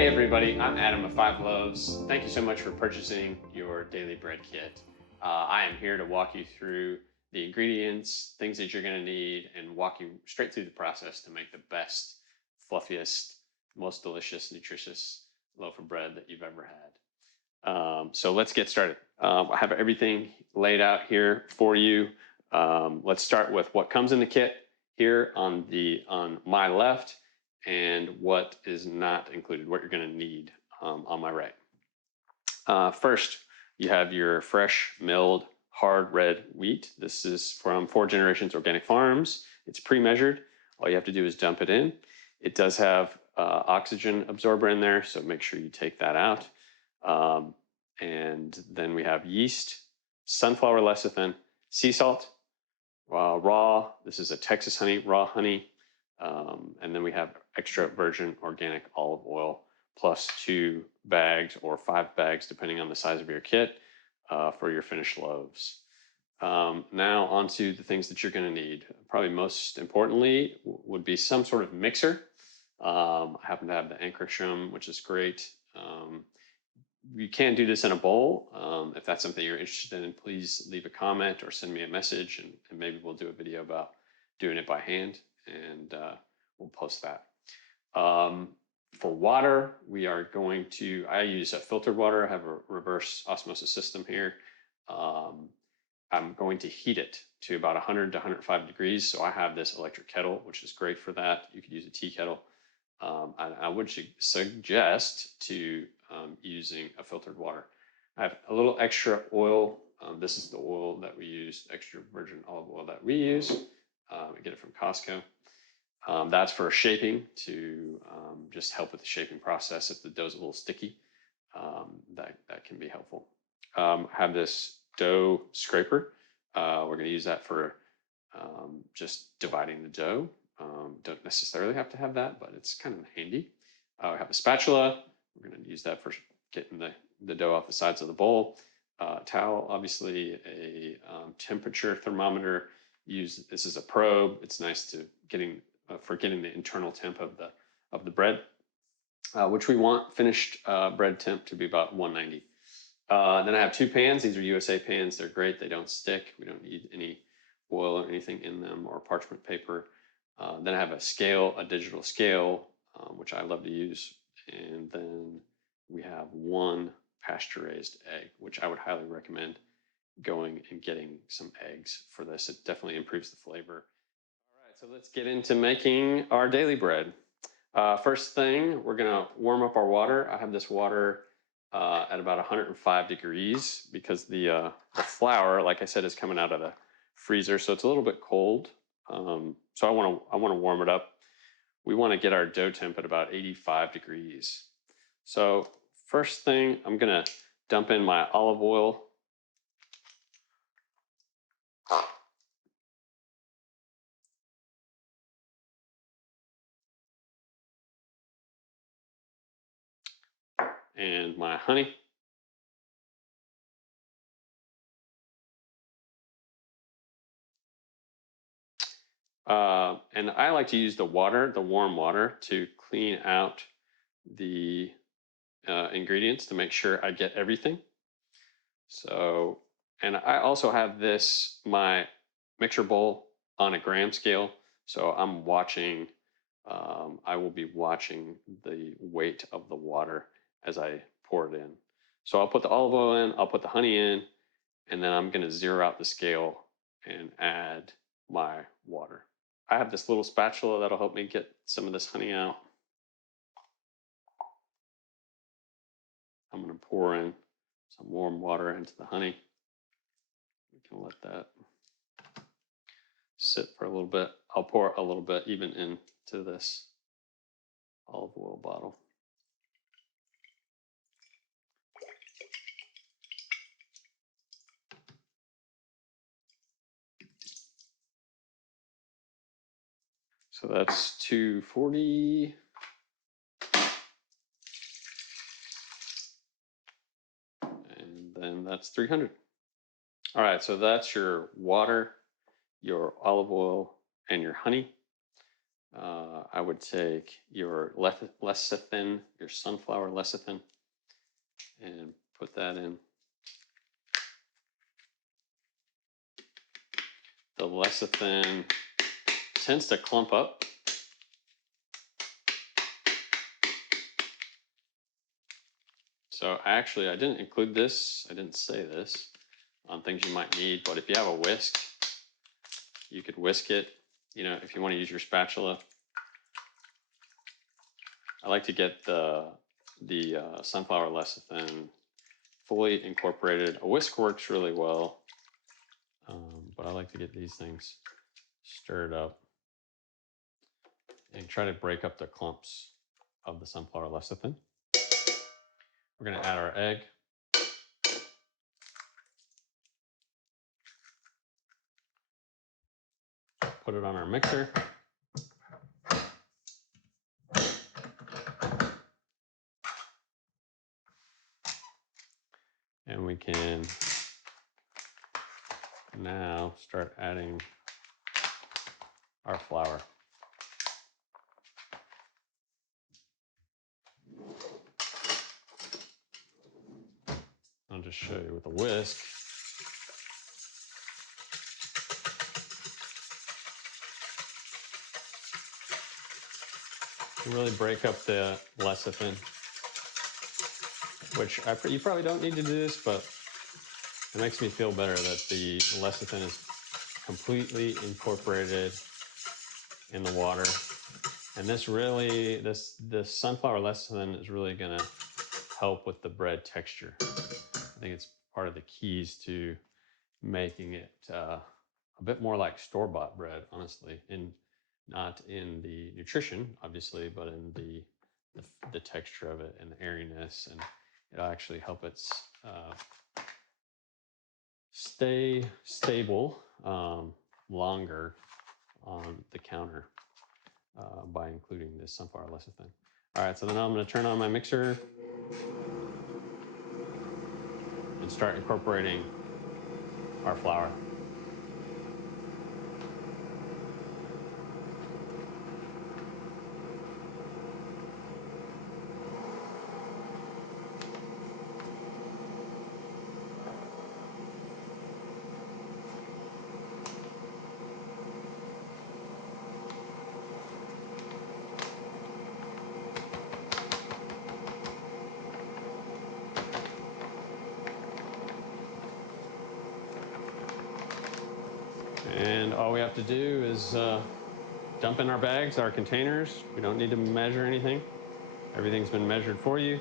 Hey everybody, I'm Adam of 5 Loaves. Thank you so much for purchasing your daily bread kit. I am here to walk you through the ingredients, things that you're going to need, and walk you straight through the process to make the best, fluffiest, most delicious, nutritious loaf of bread that you've ever had. So let's get started. I have everything laid out here for you. Let's start with what comes in the kit here on my left, and what is not included, what you're going to need on my right. First, you have your fresh milled hard red wheat. This is from 4 Generations Organic Farms. It's pre-measured. All you have to do is dump it in. It does have oxygen absorber in there, so make sure you take that out. And then we have yeast, sunflower lecithin, sea salt, raw. This is a Texas honey, raw honey. And then we have extra virgin organic olive oil plus 2 bags or 5 bags, depending on the size of your kit, for your finished loaves. Now onto the things that you're going to need. Probably most importantly would be some sort of mixer. I happen to have the Ancrashum, which is great. You can do this in a bowl. If that's something you're interested in, please leave a comment or send me a message, and maybe we'll do a video about doing it by hand, and we'll post that. For water, we are going to, I use a filtered water. I have a reverse osmosis system here. I'm going to heat it to about 100 to 105 degrees. So I have this electric kettle, which is great for that. You could use a tea kettle. I would suggest to using a filtered water. I have a little extra oil. This is the oil that we use, extra virgin olive oil that we use. I get it from Costco. That's for shaping, to just help with the shaping process. If the dough's a little sticky, that can be helpful. I have this dough scraper. We're going to use that for just dividing the dough. Don't necessarily have to have that, but it's kind of handy. I have a spatula. We're going to use that for getting the dough off the sides of the bowl. Towel, obviously, a temperature thermometer. This is a probe. It's nice to getting the internal temp of the bread, which we want finished bread temp to be about 190. Then I have 2 pans. These are USA pans. They're great. They don't stick. We don't need any oil or anything in them, or parchment paper. Then I have a digital scale, which I love to use. And then we have 1 pasture-raised egg, which I would highly recommend going and getting some eggs for this. It definitely improves the flavor. All right, so let's get into making our daily bread. First thing, we're gonna warm up our water. I have this water at about 105 degrees because the flour, like I said, is coming out of the freezer, so it's a little bit cold. So I want to warm it up. We want to get our dough temp at about 85 degrees. So first thing, I'm gonna dump in my olive oil. And my honey. And I like to use the warm water, to clean out the ingredients to make sure I get everything. So, and I also have my mixer bowl on a gram scale. So I'm watching, I will be watching the weight of the water as I pour it in. So I'll put the olive oil in, I'll put the honey in, and then I'm going to zero out the scale and add my water. I have this little spatula that'll help me get some of this honey out. I'm going to pour in some warm water into the honey. We can let that sit for a little bit. I'll pour a little bit even into this olive oil bottle. So that's 240. And then that's 300. All right, so that's your water, your olive oil, and your honey. I would take your lecithin, your sunflower lecithin, and put that in. The lecithin tends to clump up. So actually, I didn't include this. I didn't say this on things you might need, but if you have a whisk, you could whisk it. You know, if you want to use your spatula. I like to get the sunflower lecithin fully incorporated. A whisk works really well, but I like to get these things stirred up and try to break up the clumps of the sunflower lecithin. We're going to add our egg. Put it on our mixer. And we can now start adding our flour. I'll just show you with a whisk. You really break up the lecithin, which you probably don't need to do this, but it makes me feel better that the lecithin is completely incorporated in the water. And this sunflower lecithin is really going to help with the bread texture. I think it's part of the keys to making it a bit more like store-bought bread, honestly, not in the nutrition, obviously, but in the texture of it and the airiness, and it'll actually help it stay stable longer on the counter by including this sunflower lecithin. All right, so then I'm going to turn on my mixer and start incorporating our flour. And all we have to do is dump in our bags, our containers. We don't need to measure anything. Everything's been measured for you.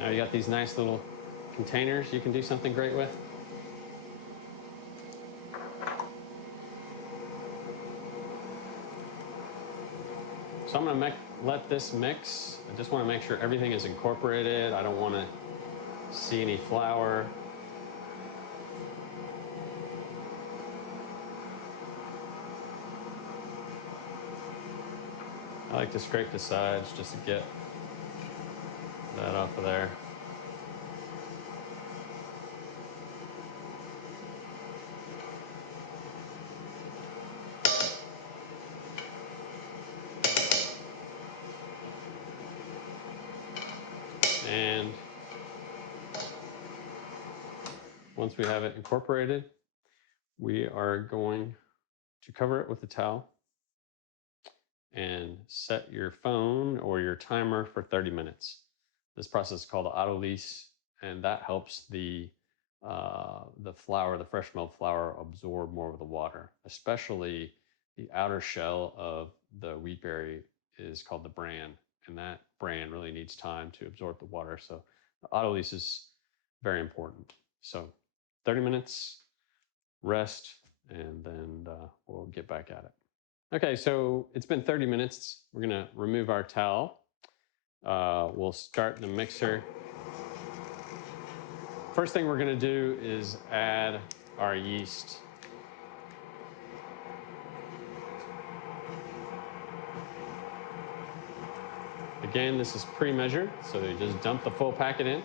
Now you got these nice little containers you can do something great with. So I'm going to let this mix. I just want to make sure everything is incorporated. I don't want to see any flour. I like to scrape the sides just to get that off of there. And once we have it incorporated, we are going to cover it with a towel and set your phone or your timer for 30 minutes. This process is called autolyse, and that helps the flour, the fresh milled flour, absorb more of the water. Especially the outer shell of the wheat berry is called the bran, and that bran really needs time to absorb the water. So the autolyse is very important. So 30 minutes, rest, and then we'll get back at it. Okay, so it's been 30 minutes. We're gonna remove our towel. We'll start the mixer. First thing we're gonna do is add our yeast. Again, this is pre-measured, so you just dump the full packet in.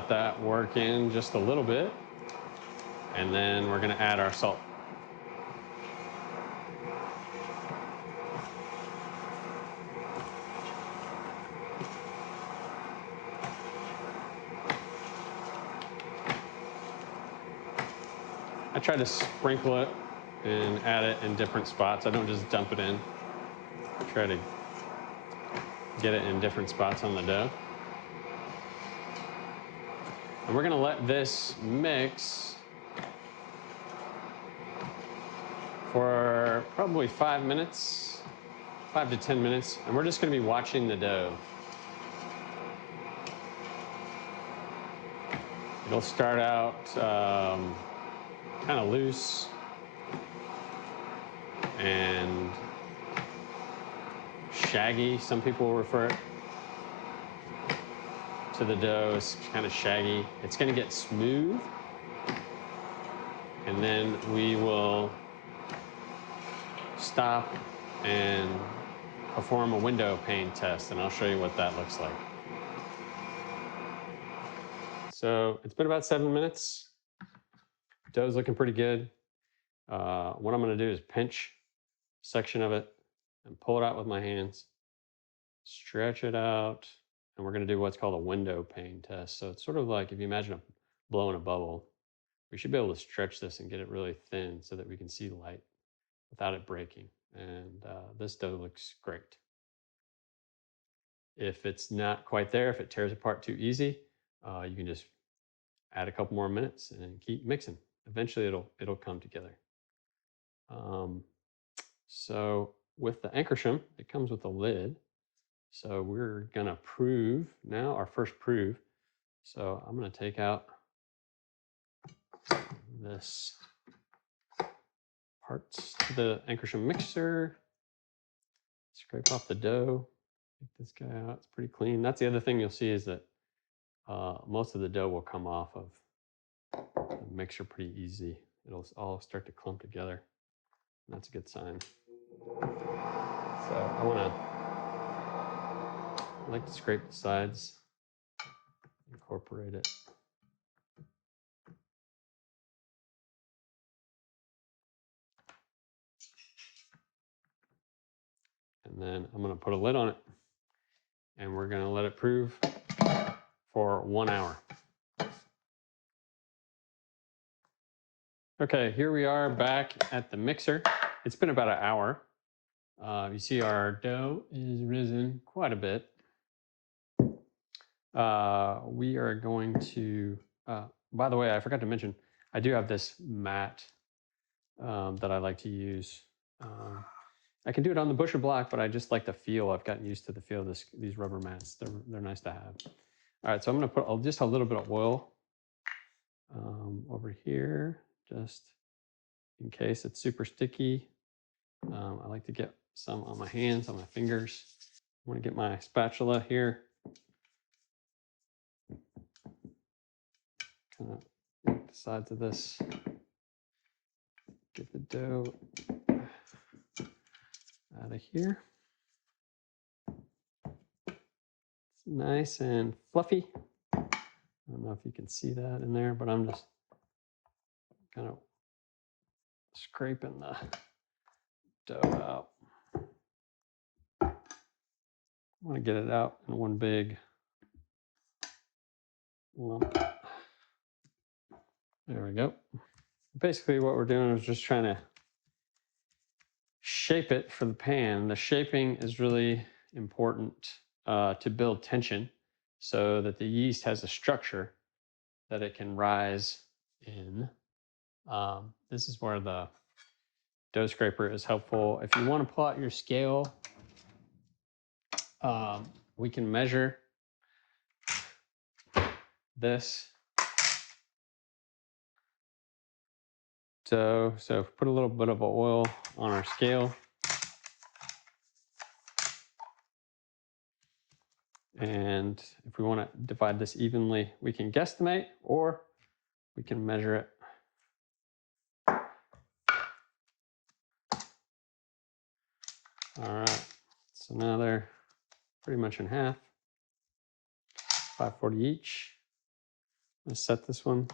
let that work in just a little bit. And then we're going to add our salt. I try to sprinkle it and add it in different spots. I don't just dump it in. I try to get it in different spots on the dough. And we're going to let this mix for probably 5 minutes, 5 to 10 minutes. And we're just going to be watching the dough. It'll start out kind of loose and shaggy. Some people will refer it to the dough as kind of shaggy. It's going to get smooth, and then we will stop and perform a Windowpane test, and I'll show you what that looks like. So it's been about 7 minutes. Dough's looking pretty good. What I'm going to do is pinch a section of it and pull it out with my hands, stretch it out, and we're going to do what's called a Windowpane test. So it's sort of like if you imagine blowing a bubble, we should be able to stretch this and get it really thin so that we can see light without it breaking. And this dough looks great. If it's not quite there, if it tears apart too easy, you can just add a couple more minutes and keep mixing. Eventually it'll come together. So with the Ankersham, it comes with a lid. So we're gonna prove now our first prove. So I'm gonna take out this parts to the Ankersham mixer, scrape off the dough, take this guy out. It's pretty clean. That's the other thing you'll see is that most of the dough will come off of the mixer pretty easy. It'll all start to clump together. That's a good sign. So I like to scrape the sides, incorporate it. And then I'm going to put a lid on it, and we're going to let it prove for 1 hour. Okay, here we are back at the mixer. It's been about an hour. You see our dough is risen quite a bit. We are going to, by the way, I forgot to mention, I do have this mat that I like to use. I can do it on the butcher block, but I just like the feel. I've gotten used to the feel of these rubber mats. They're nice to have. All right, so I'm going to put just a little bit of oil over here, just in case it's super sticky. I like to get some on my hands, on my fingers. I want to get my spatula here. Kind of work the sides of this. Get the dough out of here. It's nice and fluffy. I don't know if you can see that in there, but I'm just kind of scraping the dough out. I want to get it out in one big lump. There we go. Basically what we're doing is just trying to shape it for the pan. The shaping is really important to build tension so that the yeast has a structure that it can rise in. This is where the dough scraper is helpful. If you want to pull out your scale, we can measure this dough. So put a little bit of oil on our scale. And if we want to divide this evenly, we can guesstimate or we can measure it. All right, so now they're pretty much in half, 540 each. Let's set this one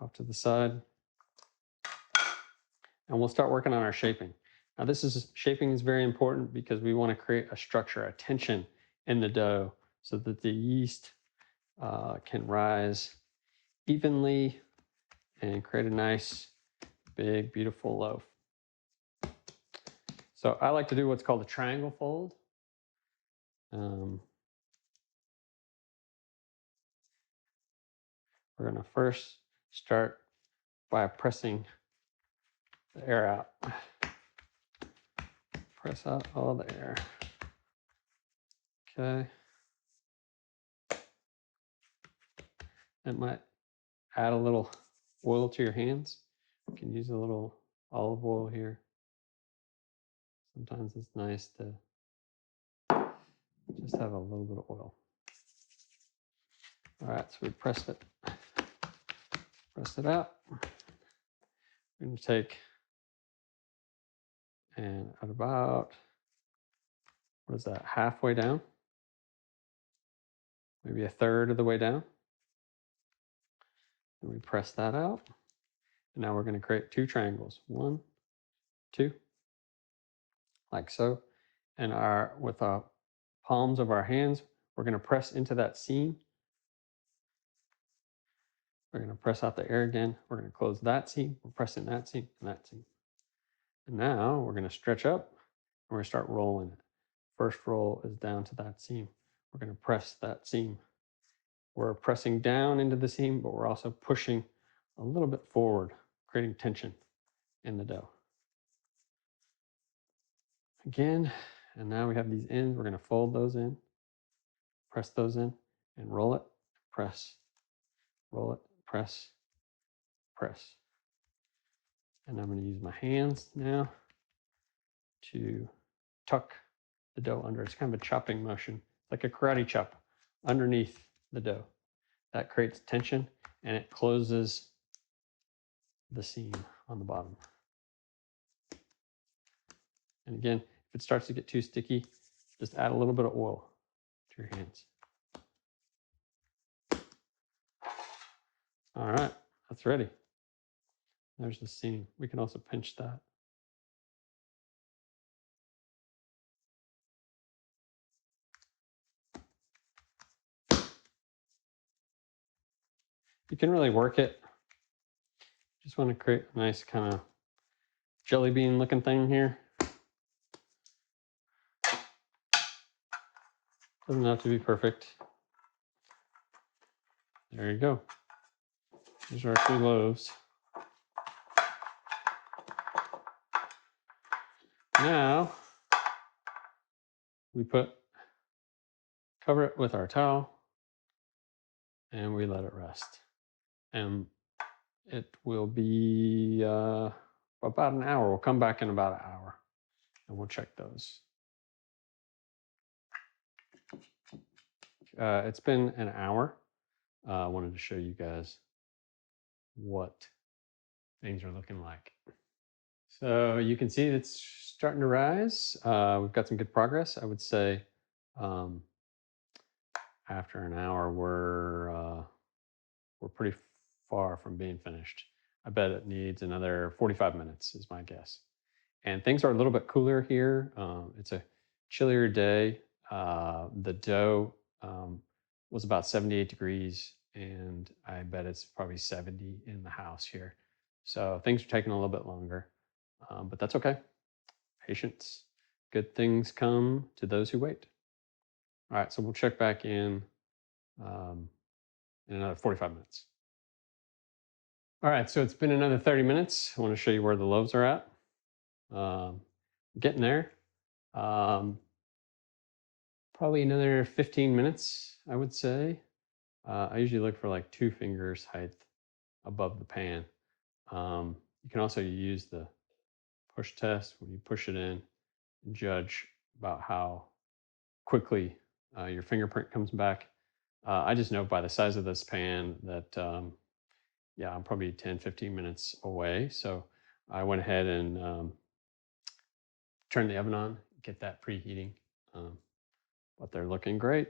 off to the side. And we'll start working on our shaping. Now shaping is very important because we want to create a structure, a tension in the dough so that the yeast can rise evenly and create a nice, big, beautiful loaf. So I like to do what's called a triangle fold. We're going to first start by pressing the air out. Press out all the air. Okay. It might add a little oil to your hands. You can use a little olive oil here. Sometimes it's nice to just have a little bit of oil. All right, so we pressed it out. We're going to take and at about, what is that, halfway down? Maybe a third of the way down. And we press that out. And now we're going to create two triangles. 1, 2, like so. And with our palms of our hands, we're going to press into that seam. We're going to press out the air again. We're going to close that seam. We're pressing that seam and that seam. And now we're going to stretch up and we're going to start rolling it. First roll is down to that seam. We're going to press that seam. We're pressing down into the seam, but we're also pushing a little bit forward, creating tension in the dough. Again, and now we have these ends. We're going to fold those in, press those in, and roll it, press, roll it, press, press. And I'm going to use my hands now to tuck the dough under. It's kind of a chopping motion, like a karate chop underneath the dough. That creates tension and it closes the seam on the bottom. And again, if it starts to get too sticky, just add a little bit of oil to your hands. All right, that's ready. There's the seam. We can also pinch that. You can really work it. Just want to create a nice kind of jelly bean looking thing here. Doesn't have to be perfect. There you go. These are our 2 loaves. Now, we cover it with our towel and we let it rest. And it will be about an hour. We'll come back in about an hour and we'll check those. It's been an hour. I wanted to show you guys what things are looking like. So you can see it's starting to rise. We've got some good progress. I would say after an hour, we're pretty far from being finished. I bet it needs another 45 minutes is my guess. And things are a little bit cooler here. It's a chillier day. The dough was about 78 degrees and I bet it's probably 70 in the house here. So things are taking a little bit longer, but that's okay. Patience. Good things come to those who wait. All right, so we'll check back in another 45 minutes. All right, so it's been another 30 minutes. I want to show you where the loaves are at. Getting there. Probably another 15 minutes, I would say. I usually look for like 2 fingers height above the pan. You can also use the push test when you push it in and judge about how quickly your fingerprint comes back. I just know by the size of this pan that, yeah, I'm probably 10, 15 minutes away. So I went ahead and turned the oven on, get that preheating. But they're looking great.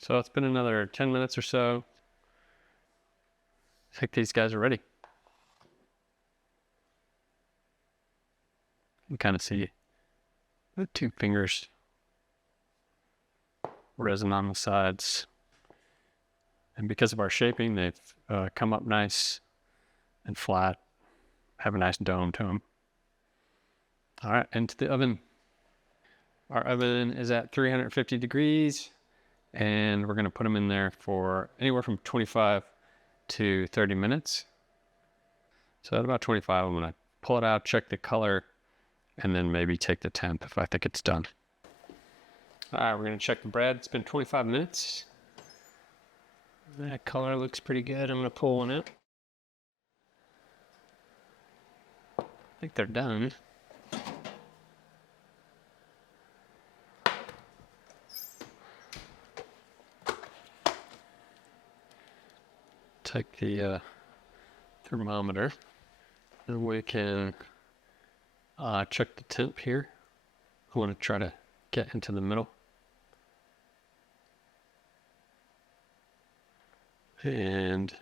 So it's been another 10 minutes or so. I think these guys are ready. You can kind of see the 2 fingers, resin on the sides. And because of our shaping, they've come up nice and flat, have a nice dome to them. All right, into the oven. Our oven is at 350 degrees, and we're gonna put them in there for anywhere from 25 to 30 minutes. So at about 25, I'm gonna pull it out, check the color, and then maybe take the temp if I think it's done. All right, we're gonna check the bread. It's been 25 minutes. That color looks pretty good. I'm gonna pull one out. I think they're done. Take the thermometer, and we can check the temp here. I want to try to get into the middle. And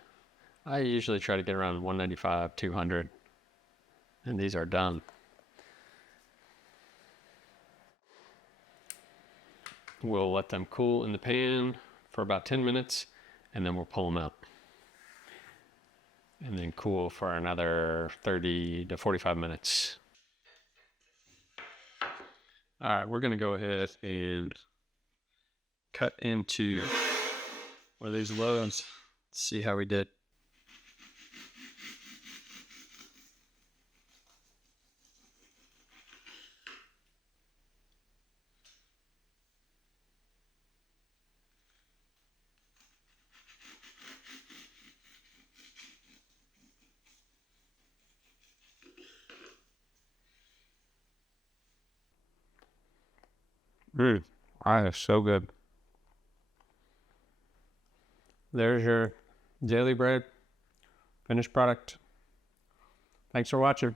I usually try to get around 195, 200, and these are done. We'll let them cool in the pan for about 10 minutes, and then we'll pull them out. And then cool for another 30 to 45 minutes. All right, we're gonna go ahead and cut into one of these loaves. See how we did. That is so good. There's your daily bread finished product. Thanks for watching.